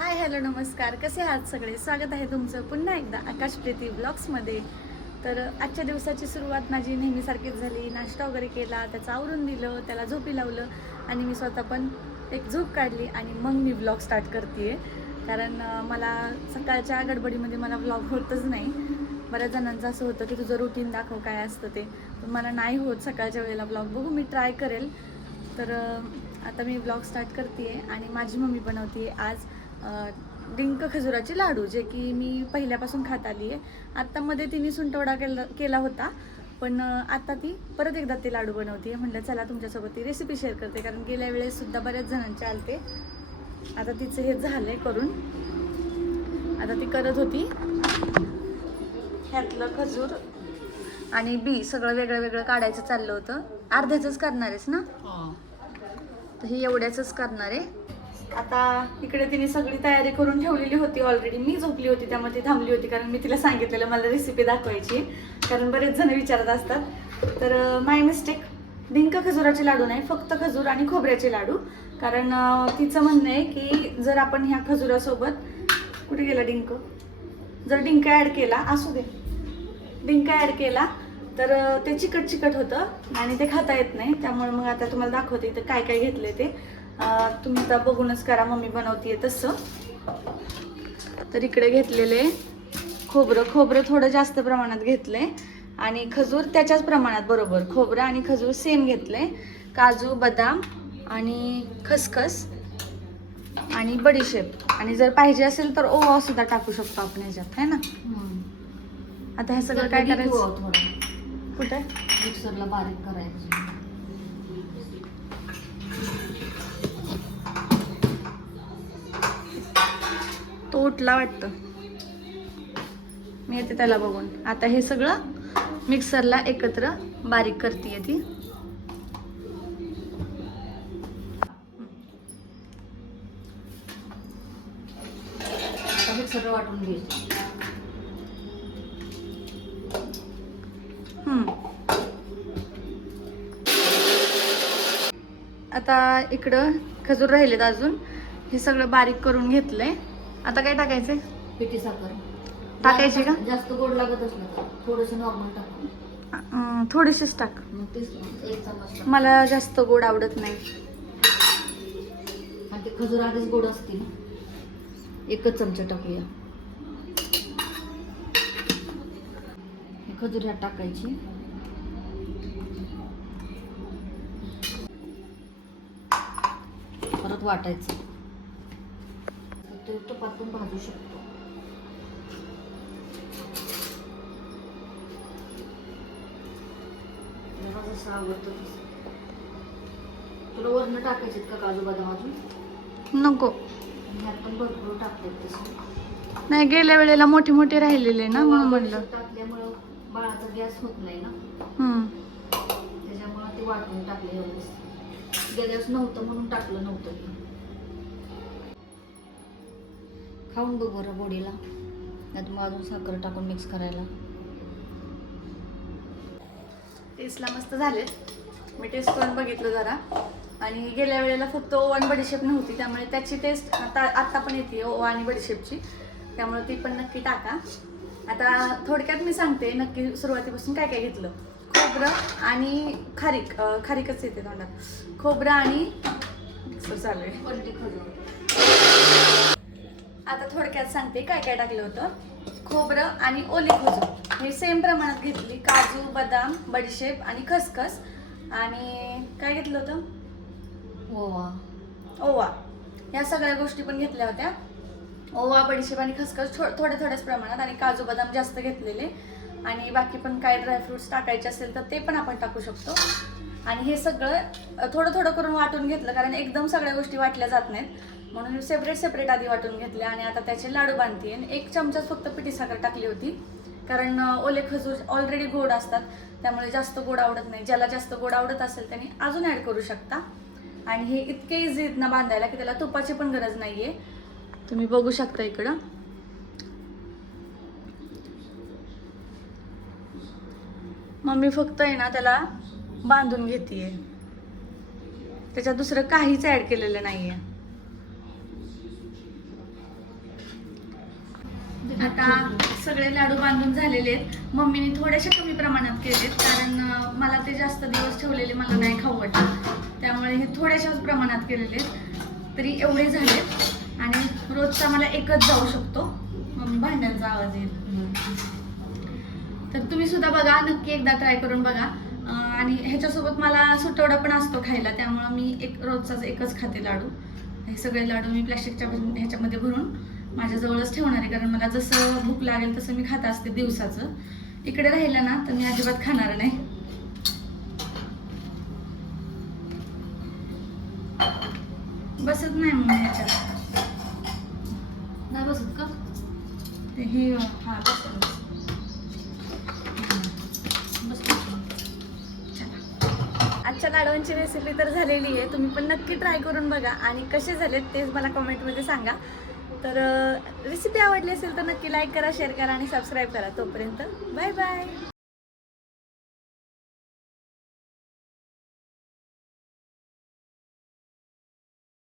Hi hello नमस्कार, कसे आहात सगळे. स्वागत आहे तुमचं पुन्हा एकदा आकाश प्रीती ब्लॉग्समध्ये. तर आजच्या दिवसाची सुरुवात माझी नेहमीसारखीच झाली. नाश्ता वगैरे केला, त्याचं आवरून दिलं, त्याला झोपी लावलं आणि मी स्वतः पण एक झोप काढली आणि मग मी ब्लॉग स्टार्ट करते आहे. कारण मला सकाळच्या गडबडीमध्ये मला ब्लॉग होतच नाही. बऱ्याच जणांचं असं होतं की तुझं रुटीन दाखव काय असतं ते, पण मला नाही होत सकाळच्या वेळेला ब्लॉग. बघू मी ट्राय करेल. तर आता मी ब्लॉग स्टार्ट करते आहे आणि माझी मम्मी बनवते आज डिंक खजुराचे लाडू, जे की मी पहिल्यापासून खात आली आहे. आत्तामध्ये तिने सुंटवडा केला होता, पण आता ती परत एकदा ते लाडू बनवते. म्हटलं चला तुमच्यासोबत ती रेसिपी शेअर करते, कारण गेल्या वेळेससुद्धा बऱ्याच जणांचे आलते. आता तिचं हे झालं आहे करून. आता ती करत होती. ह्यातलं खजूर आणि बी सगळं वेगळं वेगळं काढायचं चाललं होतं. अर्ध्याचंच करणार आहेस ना? तर ही एवढ्याचंच करणार आहे. आता इकडे तिने सगळी तयारी करून ठेवलेली होती ऑलरेडी. मी झोपली होती त्यामुळे ती थांबली होती, कारण मी तिला सांगितलेलं मला रेसिपी दाखवायची, कारण बरेच जण विचारत असतात. तर माय मिस्टेक, डिंक खजुराचे लाडू नाही, फक्त खजूर आणि खोबऱ्याचे लाडू. कारण तिचं म्हणणं आहे की जर आपण ह्या खजुरासोबत, कुठे गेला डिंक, जर डिंक ॲड केला, असू दे, डिंक ॲड केला तर ते चिकट चिकट होतं आणि ते खाता येत नाही. त्यामुळे मग आता तुम्हाला दाखवते इथं काय काय घेतले ते. तुम्ही तर बघूनच करा, मम्मी बनवते तसं. तर इकडे घेतलेले खोबरं थोडं जास्त प्रमाणात घेतले आणि खजूर त्याच्याच प्रमाणात बरोबर. खोबरं आणि खजूर सेम घेतले. काजू, बदाम आणि खसखस आणि बडीशेप, आणि जर पाहिजे असेल तर ओवा सुद्धा टाकू शकतो आपण ह्याच्यात, है ना. आता हे सगळं काय करायचं, कुठे मिक्सरला बारीक करायचं. तो उठला वाटतं, मी येते त्याला बघून. आता हे सगळं मिक्सरला एकत्र बारीक करते ती. मिक्सरला वाटून घ्यायचं. आता इकडं खजूर राहिलेत अजून. हे सगळं बारीक करून घेतलंय. आता काय टाकायचंय? पिठी साखर टाकायची का? जास्त गोड लागत असलं तर थोडंसं नॉर्मल टाक. थोडीशीच टाक. मग तेच एक चमच टाक. मला जास्त गोड आवडत नाही. आणि ते खजूर आधीच गोड असते ना. एकच चमचा टाकूया. हे खजूर ह्यात टाकायची. परत वाटायचं. ते तुपात पण भाजू शकतो. जसं आवडतं तसं. तुला वरण टाकायचे का काजू बदाम अजून? नको, ह्यात पण भरपूर टाकतात तसं. नाही गेल्या वेळेला मोठे मोठे राहिलेले ना, म्हणून म्हणलं. टाकल्यामुळं बाळाचा गॅस होत नाही ना, त्याच्यामुळे ते वाटून टाकले. एवढंच गॅस नव्हतं म्हणून टाकलं नव्हतं. खाऊन बघ बरं बोडीला, नाही तर मग अजून साखर टाकून मिक्स करायला. टेस्टला मस्त झाले. मी टेस्ट करून बघितलं जरा, आणि गेल्या वेळेला फक्त ओवा आणि बडीशेप नव्हती, त्यामुळे त्याची टेस्ट आता पण येते ओवा आणि बडीशेपची, त्यामुळे ती पण नक्की टाका. आता थोडक्यात मी सांगते नक्की सुरुवातीपासून काय काय घेतलं. खोबरं आणि खारीकच येते तोंडात. खोबरं आणि चालू आहे. कोणते खजूर? आता थोडक्यात सांगते काय काय टाकलं होतं. खोबरं आणि ओले खजूर हे सेम प्रमाणात घेतली. काजू, बदाम, बडीशेप आणि खसखस. आणि काय घेतलं होतं? ओवा. या सगळ्या गोष्टी पण घेतल्या होत्या. ओवा, बडीशेप आणि खसखस थोड्याच प्रमाणात, आणि काजू बदाम जास्त घेतलेले. आणि बाकी पण काय ड्रायफ्रुट्स टाकायचे असेल तर ते पण आपण टाकू शकतो. आणि हे सगळं थोडं थोडं करून वाटून घेतलं, कारण एकदम सगळ्या गोष्टी वाटल्या जात नाहीत, म्हणून सेपरेट आधी वाटून घेतले. आणि आता त्याचे लाडू बांधते. 1 चमचा फक्त पिठी साखर टाकली होती, कारण ओले खजूर ऑलरेडी गोड असतात, त्यामुळे जास्त गोड आवडत नाही. ज्याला जास्त गोड आवडत असेल त्यांनी अजून ॲड करू शकता. आणि हे इतके इझी आहेत ना बांधायला की त्याला तुपाची पण गरज नाही आहे. तुम्ही बघू शकता इकडं. मम्मी फक्त आहे ना त्याला बांधून घेते, त्याच्यात दुसरं काहीच ॲड केलेलं नाही आहे. आता सगळे लाडू बांधून झालेले आहेत. मम्मीने थोड्याशा कमी प्रमाणात केलेत, कारण मला ते जास्त दिवस ठेवलेले मला नाही खाऊ वाटत, त्यामुळे हे थोड्याशाच प्रमाणात केलेले आहेत. तरी एवढे झालेत आणि रोजचा मला एकच जाऊ शकतो. मम्मी भांड्यांचा आवाज येईल. तर तुम्ही सुद्धा बघा, नक्की एकदा ट्राय करून बघा. आणि ह्याच्यासोबत मला सुटवडा पण असतो खायला, त्यामुळं मी रोजचाच एकच खाते लाडू. हे सगळे लाडू मी प्लॅस्टिकच्या ह्याच्यामध्ये भरून माझ्याजवळच ठेवणार आहे, कारण मला जसं भूक लागेल तसं मी खात असते दिवसाचं. इकडे राहिलं ना तर मी अजिबात खाणार नाही. बसत नाही मग ह्याच्यात. नाही बसत का? ते ही हा बसत. आजच्या लाडवांची रेसिपी तर झालेली आहे. तुम्ही पण नक्की ट्राय करून बघा आणि कसे झालेत तेच मला कमेंटमध्ये सांगा. तर रेसिपी आवडली असेल तर नक्की लाईक करा, शेअर करा आणि सबस्क्राईब करा. तोपर्यंत बाय बाय.